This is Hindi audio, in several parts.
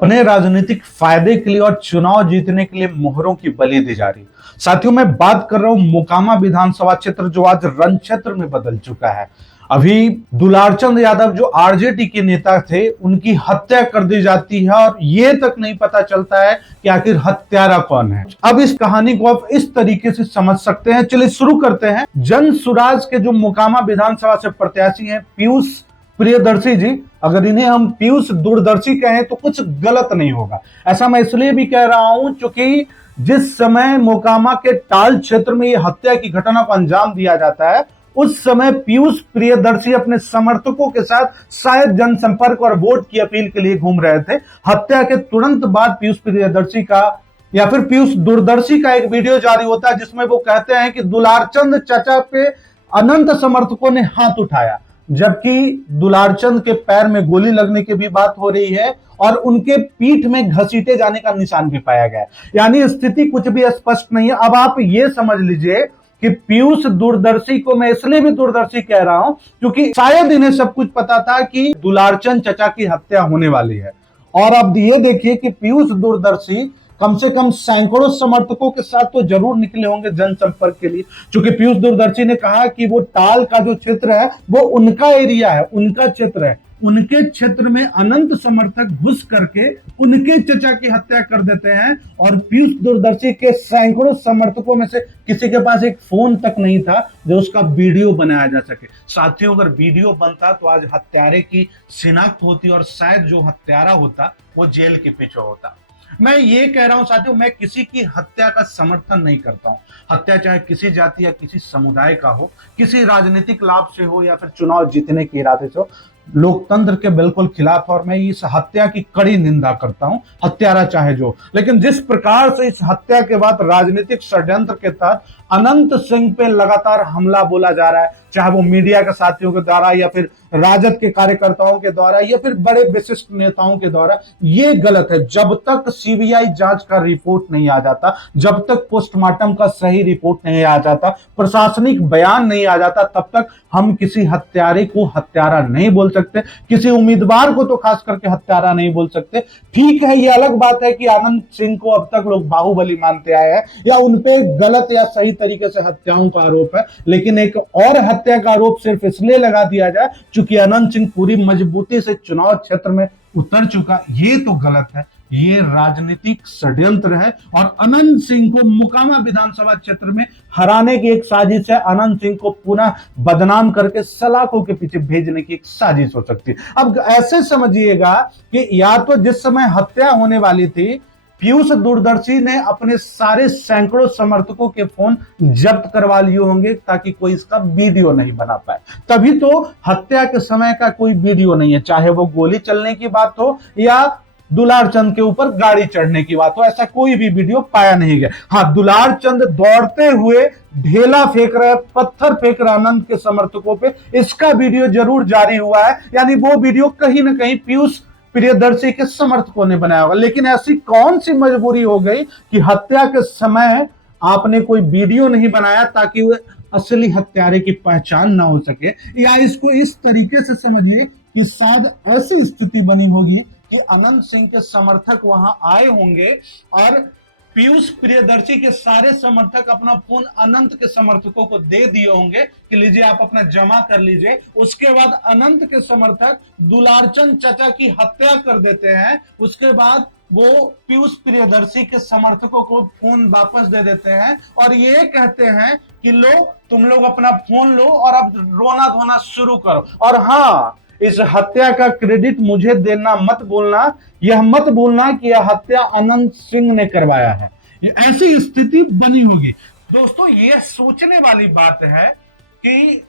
अपने राजनीतिक फायदे के लिए और चुनाव जीतने के लिए मोहरों की बलि दी जा रही। साथियों, मैं बात कर रहा हूं मोकामा विधानसभा क्षेत्र जो आज रण क्षेत्र में बदल चुका है। अभी दुलारचंद यादव जो आरजेडी के नेता थे, उनकी हत्या कर दी जाती है और ये तक नहीं पता चलता है कि आखिर हत्यारा कौन है। अब इस कहानी को आप इस तरीके से समझ सकते हैं। चलिए शुरू करते हैं। जन सुराज के जो मोकामा विधानसभा से प्रत्याशी हैं पीयूष प्रियदर्शी जी, अगर इन्हें हम पीयूष दूरदर्शी कहें तो कुछ गलत नहीं होगा। ऐसा मैं इसलिए भी कह रहा हूं क्योंकि जिस समय मोकामा के टाल क्षेत्र में यह हत्या की घटना को अंजाम दिया जाता है, उस समय पीयूष प्रियदर्शी अपने समर्थकों के साथ शायद जनसंपर्क और वोट की अपील के लिए घूम रहे थे। हत्या के तुरंत बाद पीयूष प्रियदर्शी का या फिर पीयूष दूरदर्शी का एक वीडियो जारी होता है जिसमें वो कहते हैं कि दुलारचंद चाचा पे अनंत समर्थकों ने हाथ उठाया, जबकि दुलारचंद के पैर में गोली लगने की भी बात हो रही है और उनके पीठ में घसीटे जाने का निशान भी पाया गया। यानी स्थिति कुछ भी स्पष्ट नहीं है। अब आप ये समझ लीजिए कि पीयूष दूरदर्शी को मैं इसलिए भी दूरदर्शी कह रहा हूं क्योंकि शायद इन्हें सब कुछ पता था कि दुलारचंद चचा की हत्या होने वाली है। और अब ये देखिए कि पीयूष दूरदर्शी कम से कम सैकड़ों समर्थकों के साथ तो जरूर निकले होंगे जनसंपर्क के लिए, क्योंकि पीयूष दूरदर्शी ने कहा कि वो टाल का जो क्षेत्र है वो उनका एरिया है, उनका क्षेत्र है। उनके क्षेत्र में अनंत समर्थक घुस करके उनके चचा की हत्या कर देते हैं और पीयूष दूरदर्शी के सैकड़ों समर्थकों में से किसी के पास एक फोन तक नहीं था जो उसका वीडियो बनाया जा सके। साथियों, अगर वीडियो बनता तो आज हत्यारे की शिनाख्त होती और शायद जो हत्यारा होता वो जेल के पीछे होता। मैं ये कह रहा हूं साथियों, मैं किसी की हत्या का समर्थन नहीं करता हूं। हत्या चाहे किसी जाति या किसी समुदाय का हो, किसी राजनीतिक लाभ से हो या फिर चुनाव जीतने के इरादे से हो, लोकतंत्र के बिल्कुल खिलाफ और मैं इस हत्या की कड़ी निंदा करता हूं, हत्यारा चाहे जो। लेकिन जिस प्रकार से इस हत्या के बाद राजनीतिक षड्यंत्र के तहत अनंत सिंह पे लगातार हमला बोला जा रहा है, चाहे वो मीडिया के साथियों के द्वारा या फिर राजद के कार्यकर्ताओं के द्वारा या फिर बड़े विशिष्ट नेताओं के द्वारा, ये गलत है। जब तक सीबीआई जांच का रिपोर्ट नहीं आ जाता, जब तक पोस्टमार्टम का सही रिपोर्ट नहीं आ जाता, प्रशासनिक बयान नहीं आ जाता, तब तक हम किसी हत्यारे को हत्यारा नहीं बोल सकते, किसी उम्मीदवार को तो खास करके हत्यारा नहीं बोल सकते। ठीक है, ये अलग बात है कि आनंद सिंह को अब तक लोग बाहुबली मानते आए हैं या उनपे गलत या सही तरीके से हत्याओं का आरोप है, लेकिन एक और हत्या का आरोप सिर्फ इसलिए लगा दिया जाए क्योंकि अनंत सिंह पूरी मजबूती से चुनाव क्षेत्र में उतर चुका। ये तो गलत है, ये राजनीतिक षड्यंत्र है और अनंत सिंह को मोकामा विधानसभा क्षेत्र में हराने की एक साजिश है। अनंत सिंह को पुनः बदनाम करके सलाखों के पीछे भेजने की एक साजिश हो सकती है। अब ऐसे समझिएगा कि या तो जिस समय हत्या होने वाली थी, पीयूष दूरदर्शी ने अपने सारे सैकड़ों समर्थकों के फोन जब्त करवा लिए होंगे ताकि कोई इसका वीडियो नहीं बना पाए, तभी तो हत्या के समय का कोई वीडियो नहीं है, चाहे वो गोली चलने की बात हो या दुलारचंद के ऊपर गाड़ी चढ़ने की बात हो, ऐसा कोई भी वीडियो पाया नहीं गया। हाँ, दुलारचंद दौड़ते हुए ढेला फेंक रहे, पत्थर फेंक रहे अनंत के समर्थकों पे, इसका वीडियो जरूर जारी हुआ है। यानी वो वीडियो कहीं ना कहीं पीयूष प्रियदर्शी के समर्थकों ने बनाया होगा। लेकिन ऐसी कौन सी मजबूरी हो गई कि हत्या के समय आपने कोई वीडियो नहीं बनाया ताकि वो असली हत्यारे की पहचान ना हो सके? या इसको इस तरीके से समझिए कि शायद ऐसी स्थिति बनी होगी कि अनंत सिंह के समर्थक वहां आए होंगे और पीयूष प्रियदर्शी के सारे समर्थक अपना फोन अनंत के समर्थकों को दे दिए होंगे कि लीजिए आप अपना जमा कर लीजिए। उसके बाद अनंत के समर्थक दुलारचंद चाचा की हत्या कर देते हैं। उसके बाद वो पीयूष प्रियदर्शी के समर्थकों को फोन वापस दे देते हैं और ये कहते हैं कि लो, तुम लोग अपना फोन लो और अब रोना धोना शुरू करो। और हाँ, इस हत्या का क्रेडिट मुझे देना मत बोलना, यह मत बोलना कि यह हत्या अनंत सिंह ने करवाया है। ऐसी स्थिति बनी होगी। दोस्तों, यह सोचने वाली बात है कि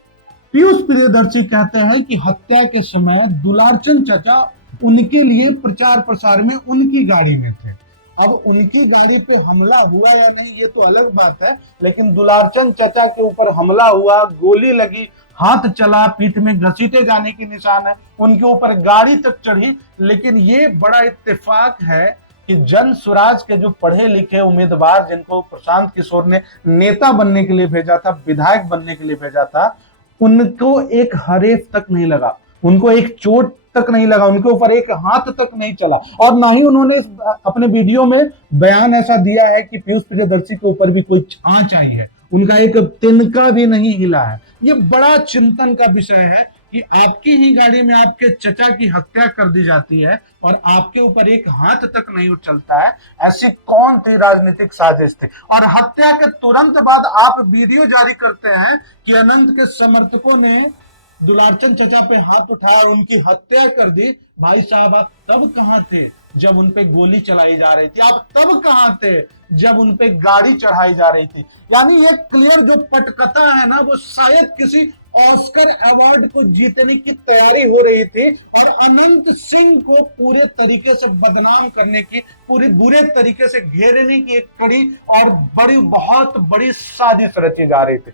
पीयूष प्रियदर्शी कहते हैं कि हत्या के समय दुलारचंद चाचा उनके लिए प्रचार प्रसार में उनकी गाड़ी में थे। अब उनकी गाड़ी पे हमला हुआ या नहीं ये तो अलग बात है, लेकिन दुलारचंद चाचा के ऊपर हमला हुआ, गोली लगी, हाथ चला, पीठ में घसीटे जाने की निशान है, उनके ऊपर गाड़ी तक चढ़ी। लेकिन ये बड़ा इत्तेफाक है कि जन स्वराज के जो पढ़े लिखे उम्मीदवार जिनको प्रशांत किशोर ने नेता बनने के लिए भेजा था, विधायक बनने के लिए भेजा था, उनको एक हरेफ तक नहीं लगा, उनको एक चोट तक नहीं लगा, उनके ऊपर एक हाथ तक नहीं चला, और ना ही उन्होंने अपने वीडियो में बयान ऐसा दिया है कि पीयूष प्रियदर्शी के ऊपर भी कोई आंच आई है, उनका एक तिनका भी नहीं हिला है। ये बड़ा चिंतन का विषय है कि आपकी ही गाड़ी में आपके चचा की हत्या कर दी जाती है और आपके ऊपर एक हाथ तक नहीं उछलता है। ऐसी कौन थी राजनीतिक साजिश थी? और हत्या के तुरंत बाद आप वीडियो जारी करते हैं कि अनंत के समर्थकों ने दुलारचंद चचा पे हाथ उठाया और उनकी हत्या कर दी। भाई साहब, आप तब कहां थे जब उनपे गोली चलाई जा रही थी? आप तब कहां थे जब उनपे गाड़ी चढ़ाई जा रही थी? यानी ये क्लियर जो पटकथा है ना, वो शायद किसी ऑस्कर अवार्ड को जीतने की तैयारी हो रही थी और अनंत सिंह को पूरे तरीके से बदनाम करने की, पूरी बुरे तरीके से घेरने की एक कड़ी और बहुत बड़ी साजिश रची जा रही थी।